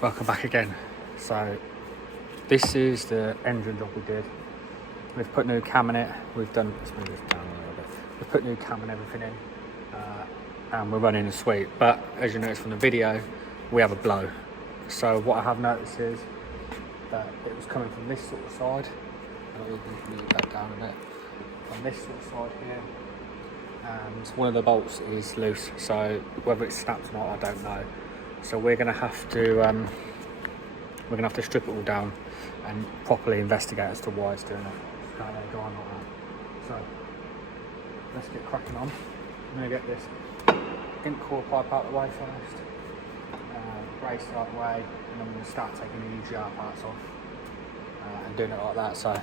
Welcome back again. So this is the engine job we did. We've put new cam in it. We've done, let's move this down a little bit. We've put new cam and everything in, and we're running a sweep. But as you noticed from the video, we have a blow. So what I have noticed is that it was coming from this sort of side. I'll move that down a bit. On this sort of side here, and one of the bolts is loose. So whether it's snapped or not, I don't know. So we're going to have to strip it all down and properly investigate as to why it's doing it. It's kind of going like that. So let's get cracking on. I'm going to get this ink core pipe out of the way first, brace it out of the way, and then I'm going to start taking the EGR parts off and doing it like that. So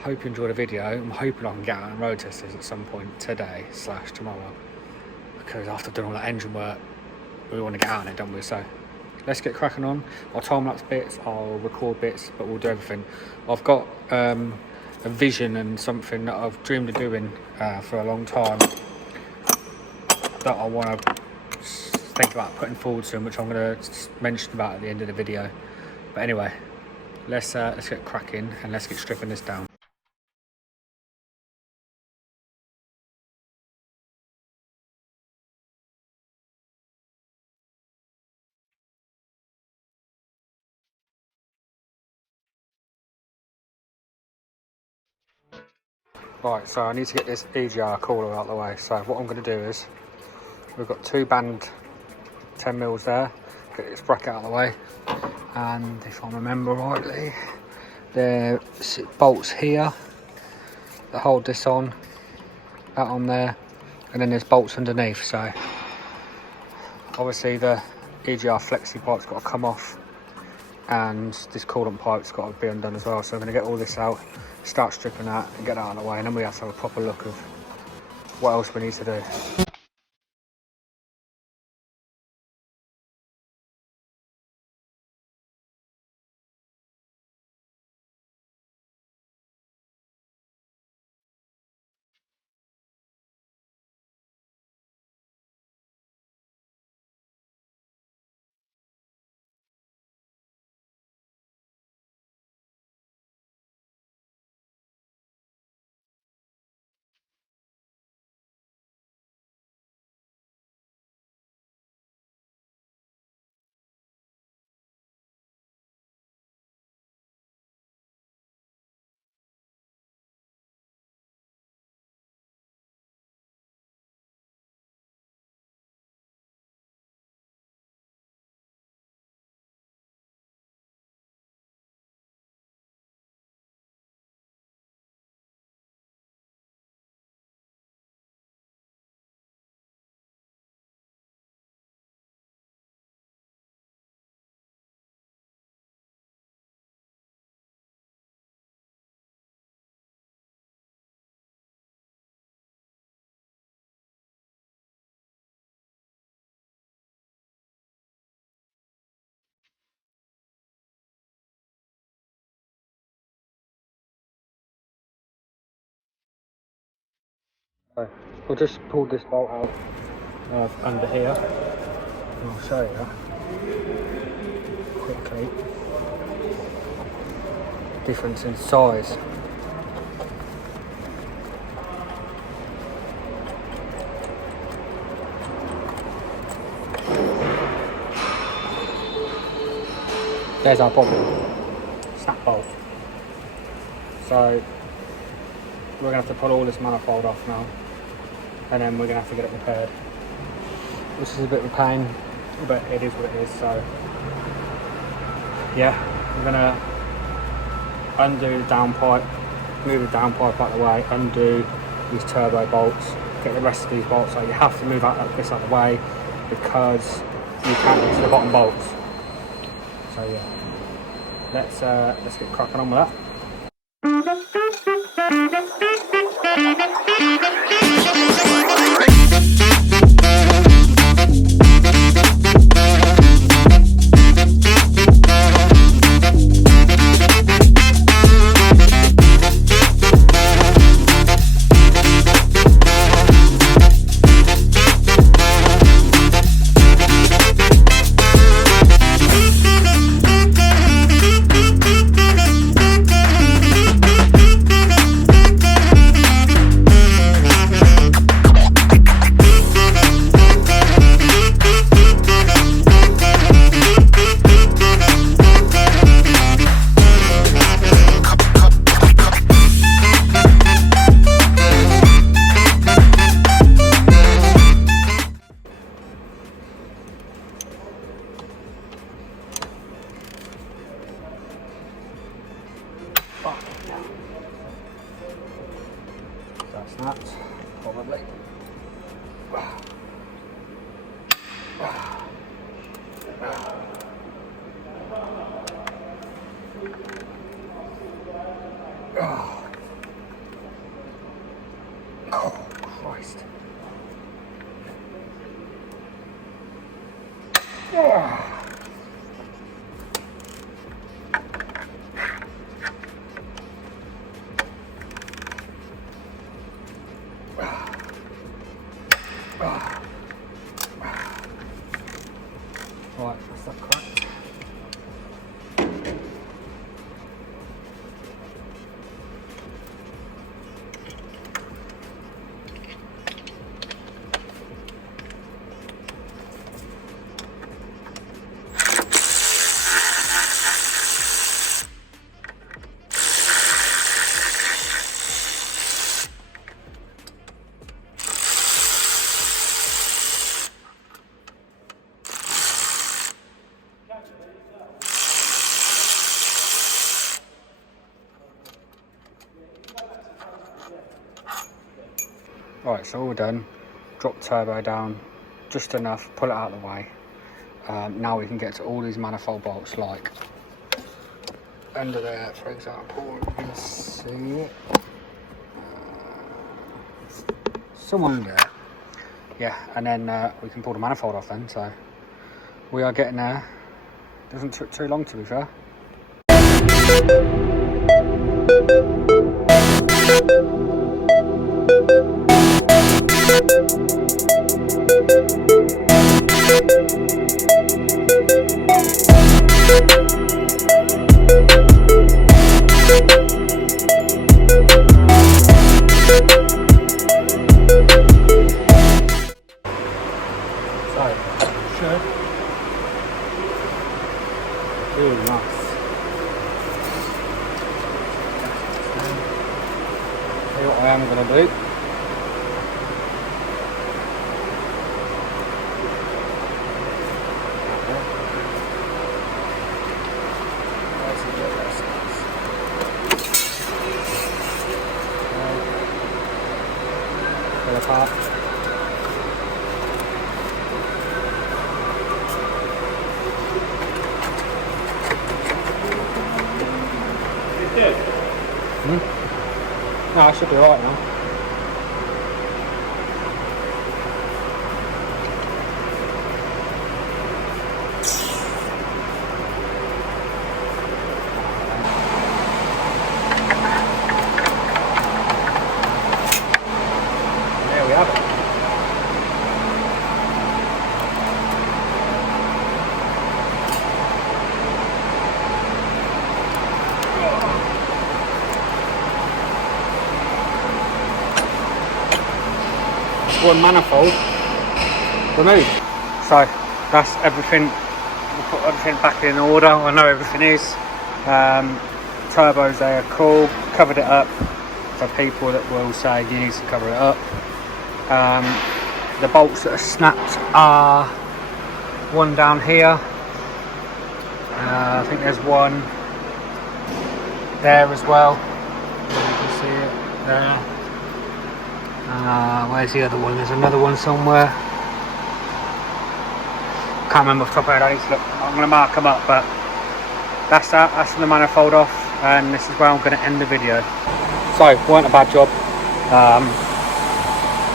hope you enjoyed the video. I'm hoping I can get out and road test this at some point today / tomorrow, because after doing all that engine work, we want to get out on it, don't we? So let's get cracking on. I'll time-lapse bits, I'll record bits, but we'll do everything. I've got a vision and something that I've dreamed of doing for a long time that I want to think about putting forward soon, which I'm going to mention about at the end of the video. But anyway, let's get cracking and let's get stripping this down. Right, so I need to get this EGR cooler out of the way. So what I'm going to do is, we've got two band 10 mils there. Get this bracket out of the way, and if I remember rightly, there's bolts here that hold this on, that on there, and then there's bolts underneath. So obviously the EGR flexi pipe's got to come off, and this coolant pipe's got to be undone as well. So I'm going to get all this out, start stripping that and get that out of the way, and then we have to have a proper look of what else we need to do. So we'll just pull this bolt out under here, and I'll show you quickly the difference in size. There's our snap bolt. So we're going to have to pull all this manifold off now, and then we're going to have to get it repaired, which is a bit of a pain, but it is what it is. So yeah, we're going to undo the downpipe, move the downpipe out of the way, undo these turbo bolts, get the rest of these bolts out. You have to move this out of the way because you can't get to the bottom bolts. So yeah, let's get cracking on with that. that, probably. Oh, Christ. Right, that's that cracked. Right, so all done. Drop the turbo down just enough, pull it out of the way. Now we can get to all these manifold bolts, like under there, for example. You can see someone there. Yeah, and then we can pull the manifold off then. So we are getting there. Doesn't take too long, to be fair. Really nice. See what I am going to do. Pull apart. No, I should be alright now. There we have it. One manifold removed. So that's everything. We'll put everything back in order. I know everything is. Turbos, they are cool. Covered it up for people that will say you need to cover it up. The bolts that are snapped are one down here. I think there's one there as well. You can see it there. Where's the other one? There's another one somewhere. Can't remember off the top of my head. I need to look. I'm going to mark them up, but that's that. That's the manifold off, and this is where I'm going to end the video. So, weren't a bad job.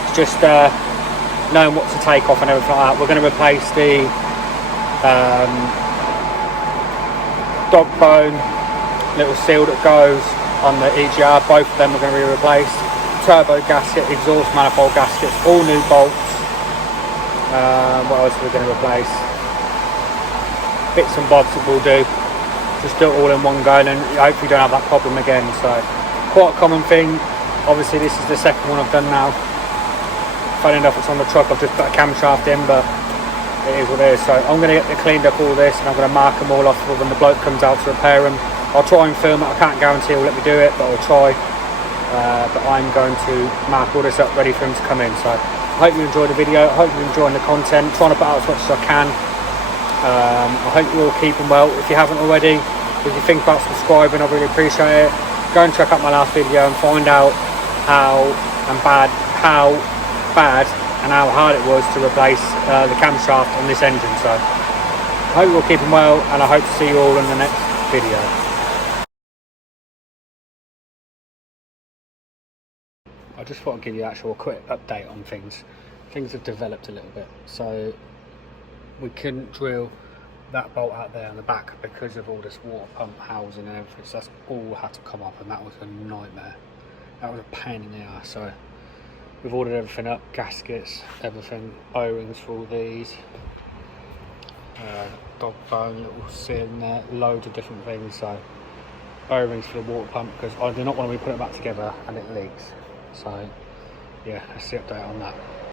It's just knowing what to take off and everything like that. We're going to replace the dog bone little seal that goes on the EGR. Both of them are going to be replaced. Turbo gasket, exhaust manifold gaskets, all new bolts. What else are we going to replace? Bits and bobs that we'll do. Just do it all in one go, and then hopefully don't have that problem again. So quite a common thing. Obviously this is the second one I've done now. Funny enough, it's on the truck. I've just put a camshaft in, but it is what it is. So I'm going to get cleaned up all this, and I'm going to mark them all off for when the bloke comes out to repair them. I'll try and film it. I can't guarantee he'll let me do it, but I'll try. But I'm going to mark all this up ready for him to come in. So I hope you enjoyed the video. I hope you're enjoying the content. Trying to put out as much as I can. I hope you're all keeping well. If you haven't already, if you think about subscribing, I really appreciate it. Go and check out my last video and find out how and how bad and how hard it was to replace the camshaft on this engine. So I hope you're all keeping well, and I hope to see you all in the next video. I just thought I'd give you actual quick update on things. Things have developed a little bit. So we couldn't drill that bolt out there in the back because of all this water pump housing and everything. So that's all had to come up, and that was a nightmare. That was a pain in the ass. So we've ordered everything up, gaskets, everything, O-rings for all these, dog bone, little seal in there, loads of different things. So O-rings for the water pump, because I do not want to be putting it back together and it leaks. So yeah, that's the update on that.